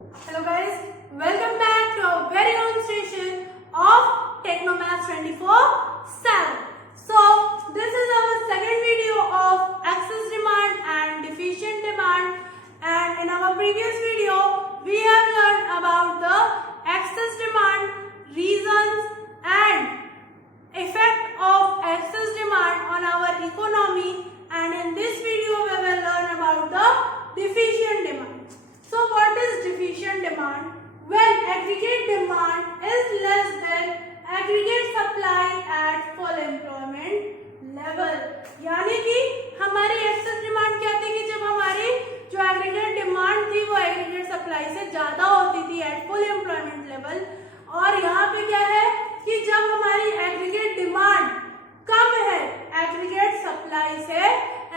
Hello guys, welcome back to our very own station of Technomath 24/7. So this is our second video of excess demand and deficient demand, and in our previous video we have learned about the excess demand, reasons and effect of excess demand on our economy, and in this video we will learn about the deficient demand. So what is deficient demand? When aggregate demand is less than aggregate supply at full employment level. यानी कि हमारी excess demand क्या थी कि जब हमारी जो aggregate demand थी वो एग्रीगेट सप्लाई से ज्यादा होती थी एट फुल एम्प्लॉयमेंट लेवल, और यहाँ पे क्या है कि जब हमारी एग्रीगेट डिमांड कम है एग्रीगेट सप्लाई से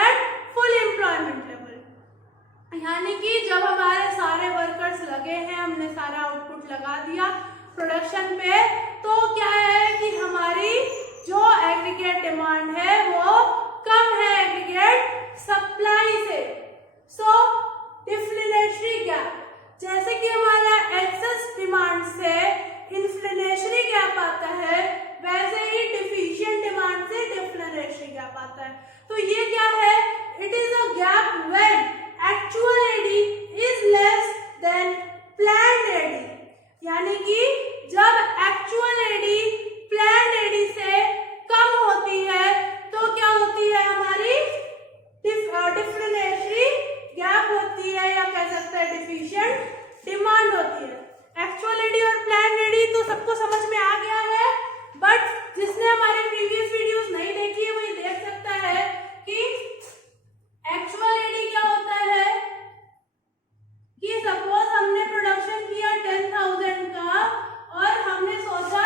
एट फुल एम्प्लॉयमेंट लेवल। यानी कि जब हमारे सारे वर्कर्स लगे हैं, हमने सारा आउटपुट लगा दिया प्रोडक्शन पे, तो क्या है कि हमारी जो एग्रीगेट डिमांड है वो कम है एग्रीगेट सप्लाई से। सो डिफ्लेशनरी गैप, जैसे कि हमारा एक्सेस डिमांड से इन्फ्लेशनरी गैप आता है, वैसे ही डिफिशिएंट डिमांड से डिफ्लेशनरी गैप आता है। तो ये क्या है? It is a gap when actual AD is less than planned AD। यानी कि जब actual AD planned AD से कम होती है तो क्या होती है? हमारी डिफ्लेशनरी गैप होती है, या कह सकते हैं डिफिशिएंट डिमांड होती है। एक्चुअल AD और प्लान्ड AD तो सबको समझ में आ गया है, बट जिसने हमारे प्रीवियस वीडियोस नहीं देखी है वही देख सकता है कि एक्चुअल एडी क्या होता है कि सपोज हमने प्रोडक्शन किया 10,000 का और हमने सोचा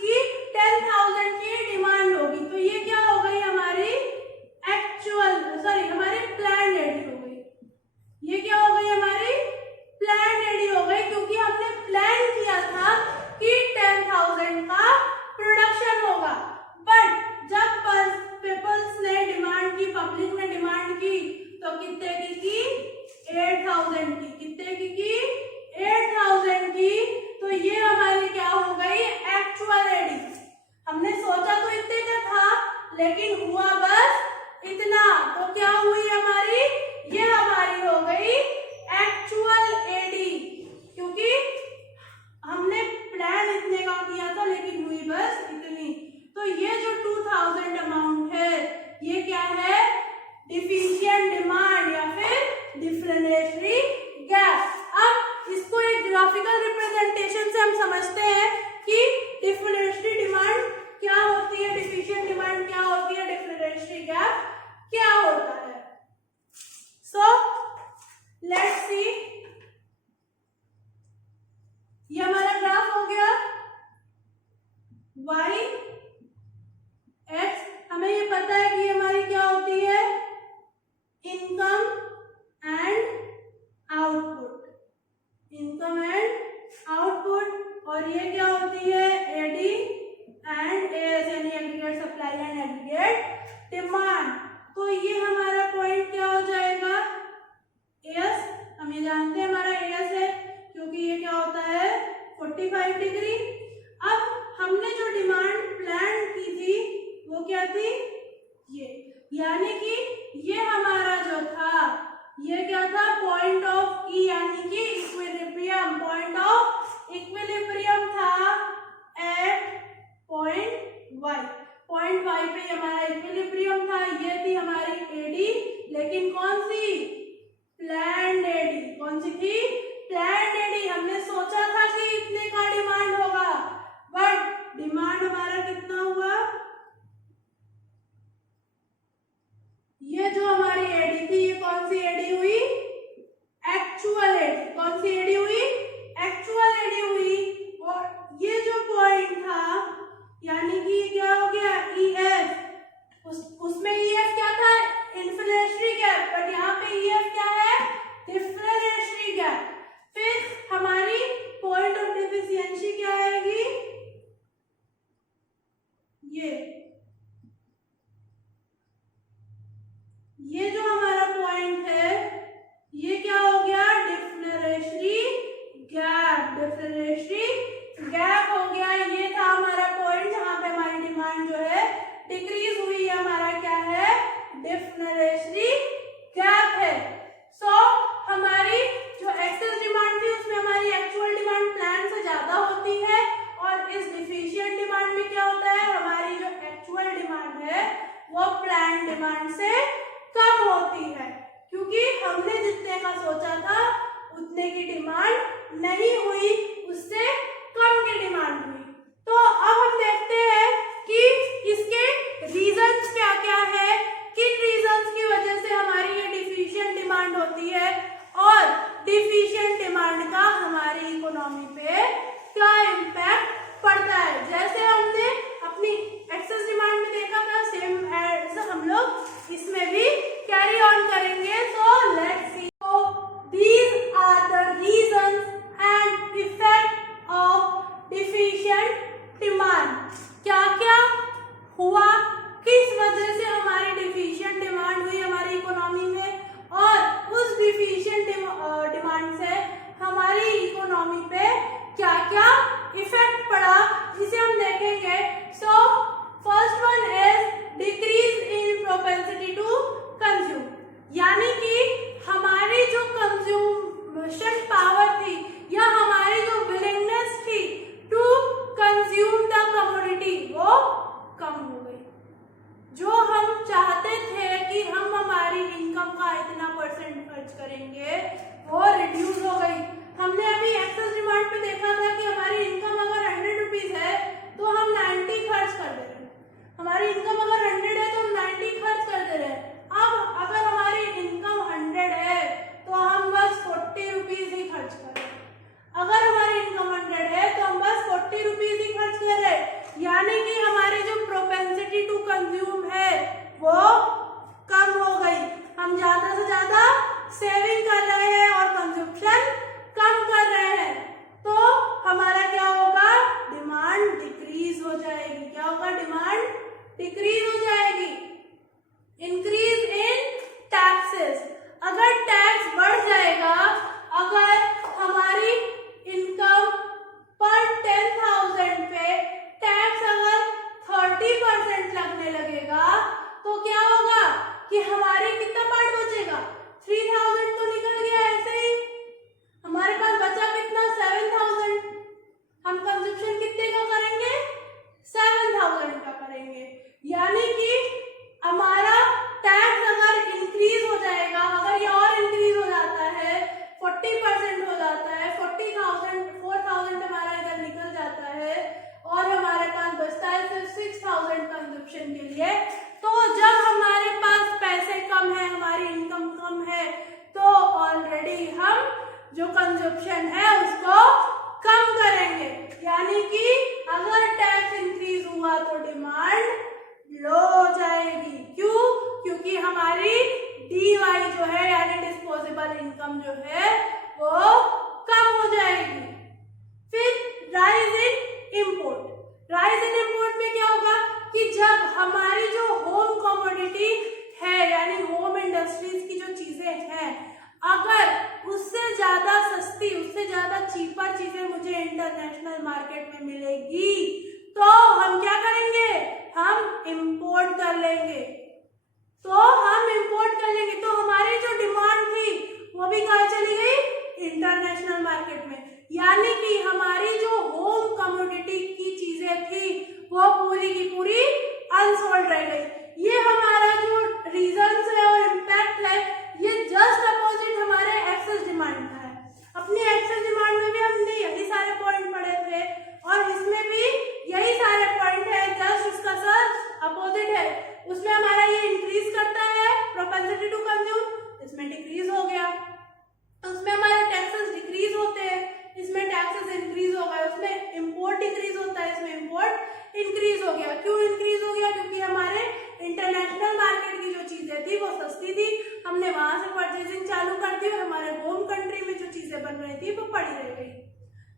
कि 10,000 की डिमांड होगी, तो ये क्या हो गई? हमारी हमारी प्लान्ड एडी हो गई। ये क्या हो गई? हमारी प्लान्ड एडी हो गई, क्योंकि हमने प्लान किया था कि 10,000 का प्रोडक्शन होगा, बट जब पीपल्स ने डिमांड की, पब्लिक ने डिमांड की, तो कितने की 8,000 की। कितने की 8,000 की। तो ये हमारी क्या हो गई? Actual AD. हमने सोचा तो इतने का था लेकिन हुआ बस इतना, तो क्या हुई हमारी? ये हमारी हो गई एक्चुअल एडी, क्योंकि हमने प्लान इतने का किया था लेकिन हुई बस इतनी। तो ये जो 2,000 अमाउंट है ये क्या है? डिफिशिएंट डिमांड या फिर डिफ्लेशनरी गैप। अब इसको एक ग्राफिकल रिप्रेजेंटेशन से हम समझते हैं कि डिफ्लेशनरी डिमांड क्या होती है, डिफिशिएंट डिमांड क्या होती है, डिफ्लेशनरी गैप क्या होता है। सो लेट्स सी, ये हमारा ग्राफ हो गया। y x, हमें ये पता है कि हमारी क्या होती है? Income and output. Income and output, और ये क्या होती है? एडी एंड एस, यानी aggregate supply and aggregate demand. तो ये हमारा पॉइंट क्या हो जाएगा? एस। हम ये जानते हैं हमारा एस है, क्योंकि ये क्या होता है? 45 डिग्री। अब हमने जो डिमांड प्लान की थी वो क्या थी? ये, यानी कि ये हमारा जो था ये क्या था? पॉइंट ऑफ ई, यानी कि इक्विलिब्रियम। पॉइंट ऑफ इक्विलिब्रियम था at point Y. Point Y पे हमारा इक्विलिब्रियम था। ये थी हमारी एडी, लेकिन कौन सी? Planned AD. कौन सी थी? Planned AD. हमने सोचा था कि इतने का डिमांड होगा डिफ्लेशनरी गैप हो गया। ये था हमारा पॉइंट जहां पे हमारी डिमांड जो है डिक्रीज हुई है। हमारा क्या है? डिफ्लेशनरी गैप है। सो हमारी जो एक्सेस डिमांड थी उसमें हमारी एक्चुअल डिमांड प्लान से ज्यादा होती है, और इस डिफिशिएंट डिमांड में क्या होता है? हमारी जो एक्चुअल डिमांड है वो प्लान डिमांड से कम होती है, क्योंकि हमने जितने का सोचा था उतने की डिमांड नहीं हुई, उससे कम की डिमांड हुई। तो अब हम देखते हैं कि इसके रीजंस क्या क्या है, किन रीजंस की वजह से हमारी ये डिफिशिएंट डिमांड होती है, और डिफिशिएंट डिमांड का हमारी इकोनॉमी पे क्या इम्पैक्ट पड़ता है। जैसे हमने अपनी एक्सेस डिमांड में देखा था, सेम एज हम लोग इसमें भी कैरी ऑन करेंगे। So let's see. These are the reasons and effect of deficient demand. क्या क्या हुआ, किस वजह से हमारी डिफिशिएंट डिमांड हुई हमारी इकोनॉमी में, और उस डिफिशिएंट डिमांड से हमारी इकोनॉमी पे क्या क्या इफेक्ट पड़ा, इसे हम देखेंगे। So first one is decrease in propensity to consume, यानी कि हमारी जो कंज्यूमेशन पावर थी या हमारी जो विलिंगनेस थी टू कंज्यूम द कमोडिटी वो कम हो गई। जो हम चाहते थे कि हम हमारी इनकम का इतना % खर्च करेंगे वो रिड्यूस हो गई। हमने अभी एक्सेस डिमांड पे देखा था कि हमारी इनकम अगर 100 रुपीज है तो हम 90 खर्च कर दे रहे हैं। हमारी इनकम अगर 100 है तो हम 90 खर्च कर दे रहे हैं। अब अगर हमारी इनकम 100 है तो हम बस 40 रुपीज ही खर्च कर रहे हैं। अगर हमारी इनकम 100 है तो हम बस 40 रुपीज ही खर्च कर रहे हैं, यानी कि हमारी जो प्रोपेंसिटी टू कंज्यूम है वो कम हो गई। हम ज्यादा से ज्यादा सेविंग कर रहे हैं और कंजप्शन कम कर रहे हैं, तो हमारा क्या होगा? डिमांड डिक्रीज हो जाएगी। क्या होगा? डिमांड डिक्रीज हो जाएगी। इंक्रीज इन टैक्सेस, अगर टैक्स बढ़ जाएगा, अगर हमारी इनकम पर 10,000 पे टैक्स अगर 30% लगने लगेगा तो क्या होगा कि हमारी कितना पार्ट बचेगा? 3,000 तो निकल गया ऐसे ही। हमारे पास बचा कितना? 7,000। हम कंजप्शन कितने का करेंगे? 7,000 का करेंगे, यानी कि हमारा टैक्स अगर इंक्रीज हो जाएगा, अगर ये और इंक्रीज हो जाता है, 40% हो जाता है, 4,000 हमारा इधर निकल जाता है, और हमारे पास बचता है सिर्फ 6,000 कंजप्शन के लिए। तो जब हमारे पास पैसे कम है, हमारी इनकम कम है, तो ऑलरेडी हम जो कंजप्शन है उसको कम करेंगे, यानी कि अगर टैक्स इंक्रीज हुआ तो डिमांड लो हो जाएगी। क्यों? क्योंकि हमारी DY जो है यानी डिस्पोजेबल इनकम जो है वो कम हो जाएगी। फिर rise in import. Rise in import में क्या होगा कि जब हमारी जो होम कमोडिटी है यानी होम इंडस्ट्रीज की जो चीजें हैं, अगर उससे ज्यादा सस्ती, उससे ज्यादा चीपर चीजें मुझे इंटरनेशनल मार्केट में मिलेगी तो हम क्या करेंगे? हम इंपोर्ट कर लेंगे। तो हम इंपोर्ट कर लेंगे तो हमारी जो डिमांड थी वो भी कहाँ चली गई? इंटरनेशनल मार्केट में, यानी कि हमारी जो होम कमोडिटी की चीजें थी वो पूरी की पूरी अनसोल्ड रह गई। ये हमारा जो रीजंस है और इम्पैक्ट है ये जस्ट अपोजिट हमारे एक्सेस डिमांड का है। अपनी एक्सेस डिमांड में भी हमने यही सारे पॉइंट पढ़े थे और इसमें भी यही सारे पॉइंट है, जस्ट उसका सर अपोजिट है। उसमें हमारा ये इंक्रीज करता है प्रोपेंसिटी टू कंज्यूम, इसमें डिक्रीज हो गया। उसमें हमारे टैक्सेस डिक्रीज होते हैं, इसमें टैक्सेस इंक्रीज हो गए। उसमें इंपोर्ट डिक्रीज होता है, इसमें इंपोर्ट इंक्रीज हो गया। क्यों इंक्रीज हो गया? क्योंकि हमारे इंटरनेशनल मार्केट की जो चीजें थी वो सस्ती थी, हमने वहां से परचेजिंग चालू कर दी और हमारे होम कंट्री में जो चीजें बन रही थी वो पड़ी रह गई।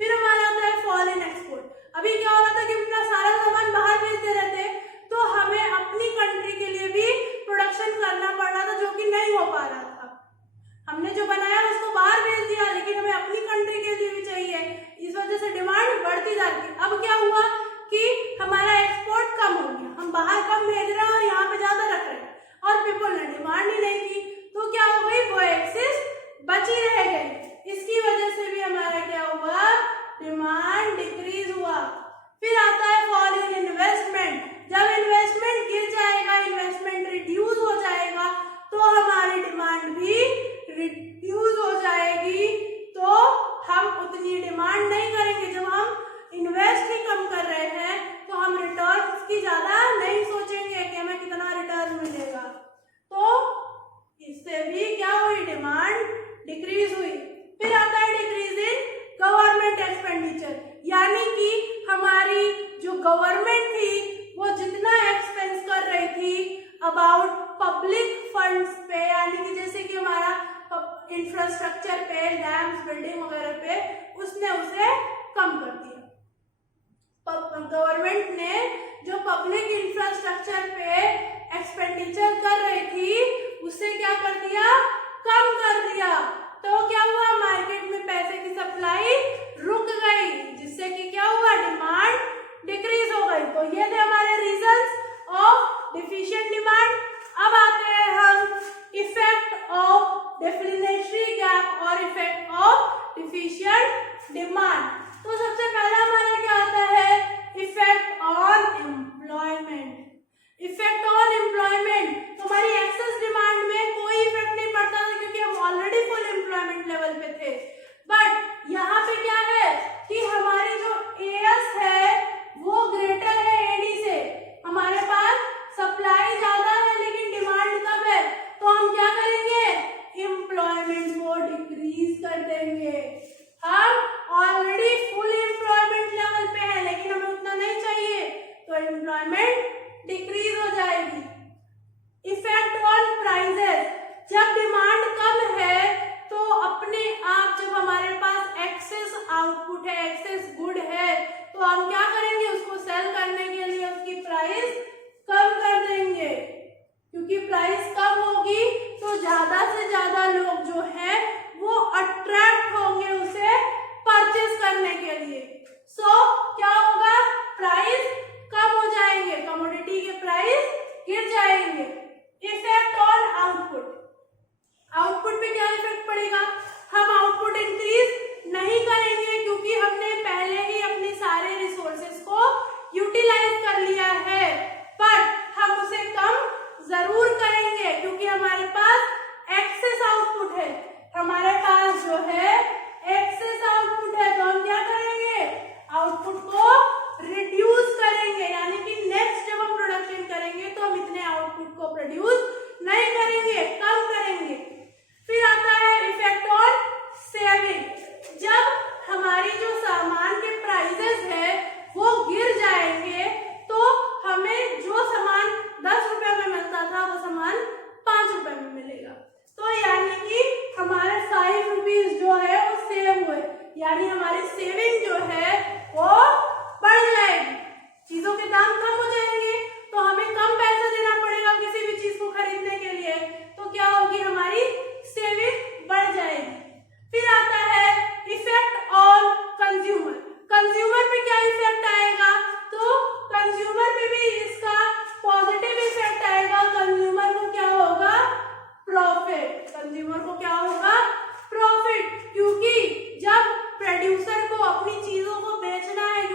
फिर हमारा आता है फॉल इन एक्सपोर्ट। अभी क्या हो रहा था कि अपना सारा सामान बाहर भेजते रहते तो हमें अपनी कंट्री के लिए भी प्रोडक्शन करना पड़ रहा था, जो कि नहीं हो पा रहा था। हमने जो बनाया उसको बाहर भेज दिया, लेकिन हमें अपनी कंट्री के लिए भी चाहिए, इस गवर्नमेंट थी वो जितना एक्सपेंस कर रही थी अबाउट पब्लिक फंड्स पे, यानी कि जैसे कि हमारा इंफ्रास्ट्रक्चर पे, डैम्स, बिल्डिंग वगैरह पे, उसने उसे कम कर दिया। गवर्नमेंट ने जो पब्लिक इंफ्रास्ट्रक्चर पे एक्सपेंडिचर कर रही थी उसे क्या कर दिया, कम कर दिया। तो क्या हुआ, मार्केट में पैसे की सप्लाई रुक गई, जिससे कि क्या हुआ, डिमांड डिक्रीज हो गई। तो ये थे हमारे रीजंस ऑफ डिफिशिएंट डिमांड। अब आते हैं हम इफेक्ट ऑफ डिफ्लेशनरी गैप और इफेक्ट ऑफ डिफिशिएंट डिमांड। तो सबसे पहला हमारा क्या आता है, effect on employment. Effect on employment, तो हमारी एक्सेस डिमांड में कोई इफेक्ट नहीं पड़ता था क्योंकि हम ऑलरेडी फुल एम्प्लॉयमेंट लेवल पे थे। बट यहाँ पे क्या है कि हमारी जो एएस है वो ग्रेटर है एडी से, हमारे पास सप्लाई ज्यादा है लेकिन डिमांड कम है, तो हम क्या करेंगे, एम्प्लॉयमेंट को डिक्रीज कर देंगे। हम ऑलरेडी फुल एम्प्लॉयमेंट लेवल पे हैं लेकिन हमें उतना नहीं चाहिए, तो एम्प्लॉयमेंट डिक्रीज हो जाएगी। इफेक्ट ऑन प्राइसेस, जब डिमांड कम है तो अपने आप जब हमारे पास एक्सेस आउटपुट है, एक्सेस गुड है, तो हम क्या करेंगे, उसको सेल करने के लिए उसकी प्राइस कम कर देंगे, क्योंकि प्राइस कम होगी तो ज्यादा से ज्यादा लोग जो है वो अट्रैक्ट होंगे उसे परचेज करने के लिए। सो क्या होगा, प्राइस कम हो जाएंगे, कमोडिटी के प्राइस गिर जाएंगे। इफेक्ट ऑन आउटपुट, आउटपुट पे क्या इफेक्ट पड़ेगा, हम आउटपुट इंक्रीज नहीं करेंगे क्योंकि हमने पहले ही अपने सारे रिसोर्सेज को यूटिलाइज कर लिया है, बट हम उसे कम जरूर करेंगे क्योंकि हमारे पास एक्सेस आउटपुट है, हमारे पास जो है एक्सेस आउटपुट है। तो हम क्या करेंगे, आउटपुट को रिड्यूस करेंगे, यानी कि नेक्स्ट जब हम प्रोडक्शन करेंगे तो हम इतने आउटपुट को प्रोड्यूस नहीं करेंगे, कम करेंगे। फिर आता है इफेक्ट ऑन सेविंग, जब हमारी जो सामान के प्राइसेस है वो गिर जाएंगे तो हमें जो सामान 10 रुपए में मिलता था वो सामान 5 रुपए में मिलेगा। तो यानी कि हमारे 5 रुपीज जो है वो सेव हुए, यानी हमारी सेविंग जो है वो बढ़ जाएगी, चीजों के दाम कम हो जाएंगे तो हमें कम पैसा देना पड़ेगा किसी भी चीज को खरीदने के लिए, तो क्या होगी, हमारी सेविंग बढ़ जाएगी। फिर आता है इफेक्ट ऑन कंज्यूमर, कंज्यूमर पे क्या इफेक्ट आएगा, तो कंज्यूमर पे भी इसका पॉजिटिव इफेक्ट आएगा। कंज्यूमर को क्या होगा, प्रॉफिट, कंज्यूमर को क्या होगा, प्रॉफिट, क्योंकि जब प्रोड्यूसर को अपनी चीजों को बेचना है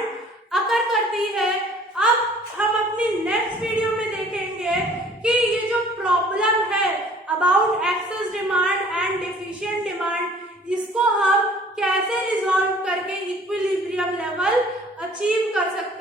डिमांड अकर करती है। अब हम अपनी नेक्स्ट वीडियो में देखेंगे कि ये जो प्रॉब्लम है about excess demand and deficient demand, इसको हम कैसे रिजॉल्व करके इक्विलिब्रियम लेवल अचीव कर सकते हैं।